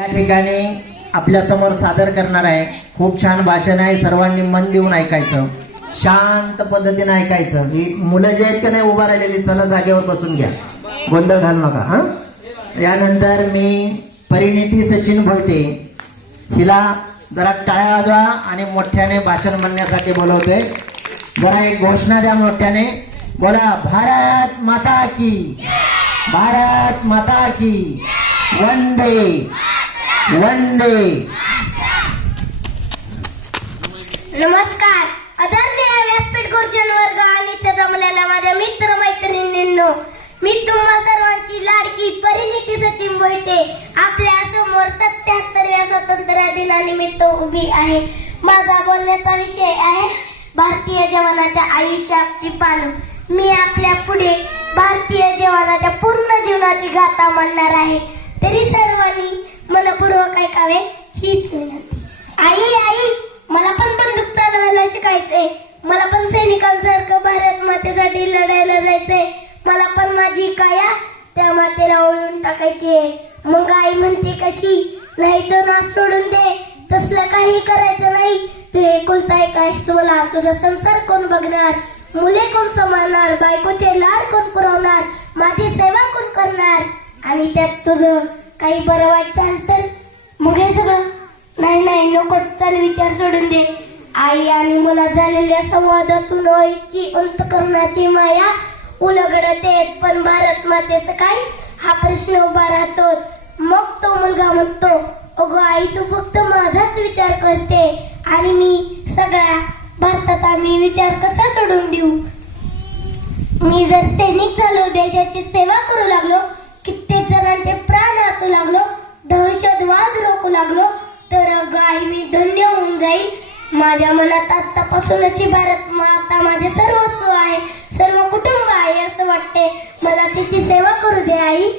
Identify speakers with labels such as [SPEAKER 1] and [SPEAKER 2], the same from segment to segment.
[SPEAKER 1] या ठिकाणी आपल्यासमोर सादर करणार आहे. खूप छान भाषण आहे. सर्वांनी मन देऊन ऐकायचं. शांत पद्धतीने ऐकायचं. ही मुलं जे आहेत की नाही उभा राहिलेली. चला जागेवर बसून घ्या. गोंधळ घाल नका हा? यानंतर मी परिणिती सचिन भोयटे हिला जरा टाळ्या वाजवा आणि मोठ्याने भाषण म्हणण्यासाठी बोलवतोय. जरा एक घोषणा द्या मोठ्याने. बोला भारत माता की. भारत माता की. वंदे. वंदे
[SPEAKER 2] नमस्कार. आदरणीय व्यासपीठ गुरुजन वर्ग आणि इथे जमलेल्या माझ्या मित्र मैत्रिणींनो मी तुम्हा सर्वांची लाडकी परिणिती सचिन बोलते. आपल्यासमोर सत्याहत्तरव्या स्वातंत्र्य दिनानिमित्त उभी आहे. माझा बोलण्याचा विषय आहे भारतीय जवानाच्या आयुष्याची पानं. मी आपल्या पुढे भारतीय जवानाच्या पूर्ण जीवनाची गाथा मांडणार आहे. तरी सर्वांनी मनपूर्वक ऐकावे हीच विनंती. आई आई मला पण बंदूक चालवायला शिकायचंय. मला पण सैनिकांसारखं भारत मातेसाठी लढायला जायचंय. मला पण माझी काया त्या मातेला ओळून टाकायची आहे. मग आई म्हणते कशी नाही तर नाच सोडून दे. तसलं काही करायचं नाही. तू एकुलता एक मला. तुझा संसार कोण बघणार? मुले कोण सांभाळणार? बायकोचे लाड कोण पुरवणार? माझी सेवा कोण करणार? आणि त्यात तुझं काही बरं वाट चाल तर मग हे सगळं. नाही नाही नको चल विचार सोडून दे. आई आणि मुला झालेल्या संवादातून ओळीची अंतकरणाची माया उलगडत येत पण भारत मातेचं काय? हा प्रश्न उभा राहतोच मग तो मुलगा म्हणतो अगो आई तू फक्त माझाच विचार करते आणि मी सगळ्या भारताचा मी विचार कसा सोडून देऊ? मी जर सैनिक झालो देशाची सेवा करू लागलो वाचू लागलो दहशतवाद रोखू लागलो तर गाई मी धन्य होऊन जाईल माझ्या मनात आत्तापासूनच भारत माता माझे सर्वस्व आहे सर्व कुटुंब आहे असं वाटते. मला तिची सेवा करू दे आई.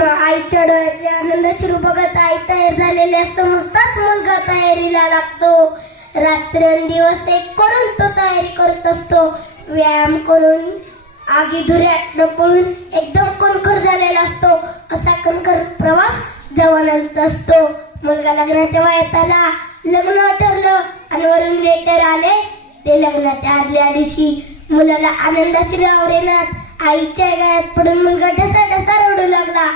[SPEAKER 2] आईच्या डोळ्यातले आनंद श्रू बघत आई तयार झालेल्या समजताच मुलगा तयारीला लागतो. रात्रंदिवस एक करून तो तयारी करत असतो. व्यायाम करून आगी धुऱ्यात न पळून एकदम कणखर झालेला असतो. असा कणकर प्रवास जवानांचा असतो. मुलगा लग्नाच्या वयात आला. लग्न ठरलं आणि वरून लेटर आले. ते लग्नाच्या आदल्या दिवशी मुलाला आनंदाची आवरेनात आईच्या गळ्यात पडून मुलगा ढसा ढसा रडू लागला.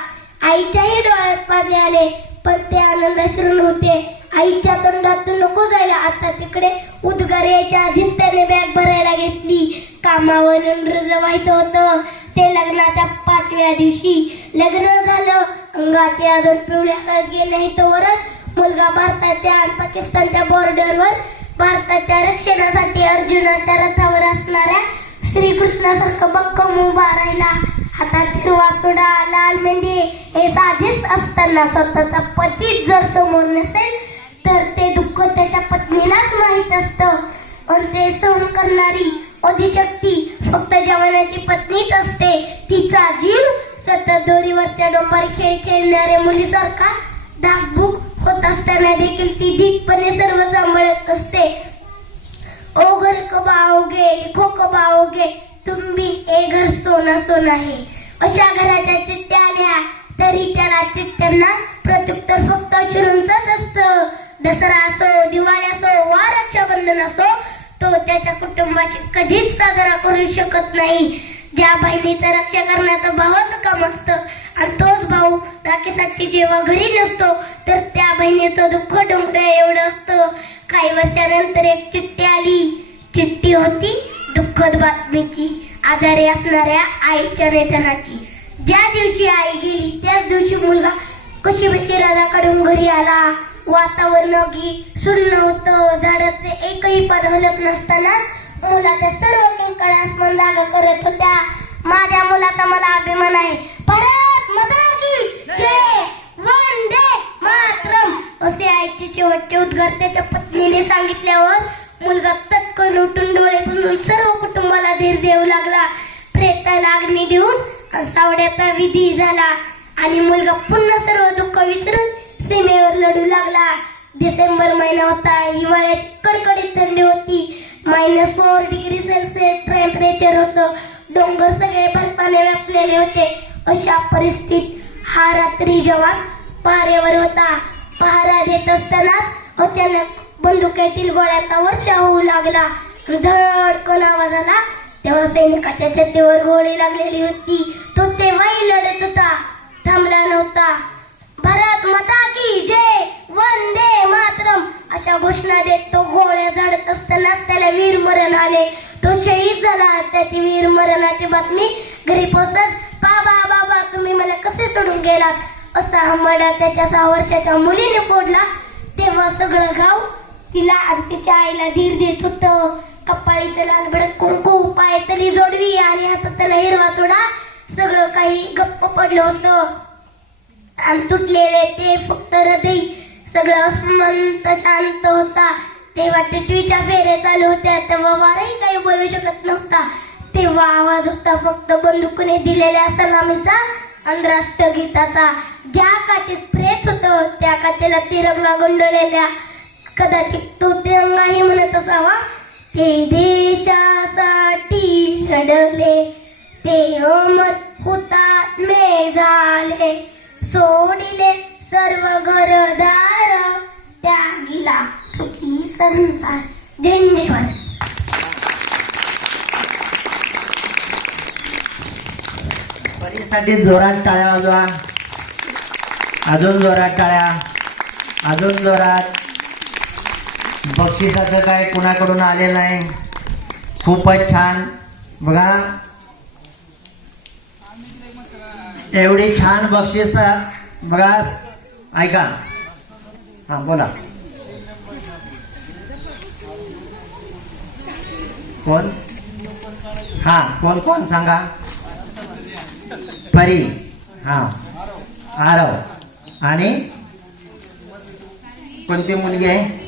[SPEAKER 2] आईच्याही डोळ्यात पाणी आले पण ते आनंदाश्रू नव्हते आईच्या तोंडातून नको जायला. आता तिकडे उद्गार यायच्या आधीच त्याने बॅग भरायला घेतली. कामावरून रुजवायचं होतं. ते लग्नाच्या पाचव्या दिवशी लग्न झालं. अंगाचे अजून पिवळे हळद गेले तोवरच मुलगा भारताच्या आणि पाकिस्तानच्या बॉर्डरवर भारताच्या रक्षणासाठी अर्जुनाच्या रथावर असणाऱ्या श्रीकृष्णासारखं बक्कम उभा राहिला. हातात हिरवा तुडा लाल मेहंदी हे साधेच असताना स्वतःचा पतीच जर समोर नसेल तर ते दुःख त्याच्या पत्नीलाच माहीत असतं. आणि ते सहन करणारी अधिशक्ती फक्त जवानाची पत्नीच असते. तिचा जीव सतत दोरीवरच्या डोंबारी खेळ खेळणाऱ्या मुलीसारखा धाकभूक होत असताना देखील ती धीटपणे सर्व सांभाळत असते. ओ घर कबाओगे लिखो कबाओगे तुम भी ए घर सोना सोना है अशा घराच्या चिठ्ठ्या आल्या तरी त्याला चिठ्ठ्यांना प्रत्युत्तर फक्त अश्रूंचंच असतं. दसरा असो दिवाळी असो वा रक्षाबंधन असो तो त्याच्या कुटुंबाशी कधीच साजरा करू शकत नाही. ज्या बहिणीचं रक्षा करण्याचं भावाचं काम असतं आणि तोच भाऊ राखीसाठी जेव्हा घरी नसतो तर त्या बहिणीचं दुःख डोंगऱ्या एवढं असतं. काही वर्षानंतर एक चिठ्ठी आली. चिठ्ठी होती दुःखद बातमीची. आजारी असणाऱ्या आईच्या निधनाची. ज्या दिवशी आई गेली त्याच दिवशी मुलगा कशी बशी राजाकडून घरी आला. वातावरण सुन्न होतं. झाडाचे एकही पान हलत नसताना मुलाच्या सर्व किंकाळ्या आसमान जागा करत होत्या. माझ्या मुलाचा मला अभिमान आहे. भारत माता की जय! वंदे मातरम! असे आईचे शेवटचे उद्गार त्याच्या पत्नीने सांगितल्यावर मुलगा तत्कन उठून डोळे पुसून सर्व कुटुंबाला धीर देऊ लागला. प्रेताला अग्नी देऊन सावड्याचा विधी झाला आणि मुलगा पुन्हा सर्व दुःख विसरून सीमेवर लढू लागला. डिसेंबर महिना होता हिवाळ्याची कडकडीत थंडी होती. Minus four degree Celsius temperature होतं. डोंगर सगळे बर्फाने व्यापलेले होते. अशा परिस्थितीत हा रात्री जवान पहारेवर होता. पहारा देत असतानाच अचानक बंदुकीतील गोळ्याचा वर्षा होऊ लागला. धडकन आवाज आला. तेव्हा सैनिकाच्या छातीवर गोळी लागलेली होती. तो तेव्हाही लढत होता. थांबला नव्हता. भारत माता की जय! अशा घोषणा देत तो गोळ्या झाडत असतानाच त्याला वीरमरण आले. तो शहीद झाला. त्याची वीरमरणाची बातमी घरी पोहोचत बाबा बाबा तुम्ही मला कसे सोडून गेलात? असा हमडा त्याच्या सहा वर्षाच्या मुलीने फोडला. तेव्हा सगळं गाव तिला आणि तिच्या आईला धीर देत होत. कपाळीचं लाल कुंकू पाय तरी जोडवी आणि हातात त्याला हिरवा चोडा सगळं काही गप्प पडलं होतं. आणि तुटलेले ते फक्त हृदय सगळं अस्मंत शांत होता. तेव्हा टिटवीच्या फेऱ्या चालू होत्या. तेव्हा वाराही काही बोलू शकत नव्हता. तेव्हा आवाज होता फक्त बंदुकीने दिलेल्या सलामीचा आणि राष्ट्रगीताचा. ज्या काचेत प्रेत होतं त्या काचेला तिरंगा गुंडळलेल्या कदाचित तो तिरंगाही म्हणत असावा. ते देशासाठी लढले ते अमर हुतात्मे झाले. सोडिले सर्व घरदार संसार धन्यवाद
[SPEAKER 1] परीसाठी जोरात टाळ्या वाजवा. अजून जोरात टाळ्या. अजून जोरात. बक्षिसाचं काय कुणाकडून आलेलं नाही. खूपच छान. बघा. एवढी छान बक्षीस. बघा. ऐका. हा बोला. कोण? हा कोण कोण सांगा? परी. हा. आरव. आणि? कोणती मुलगी आहे?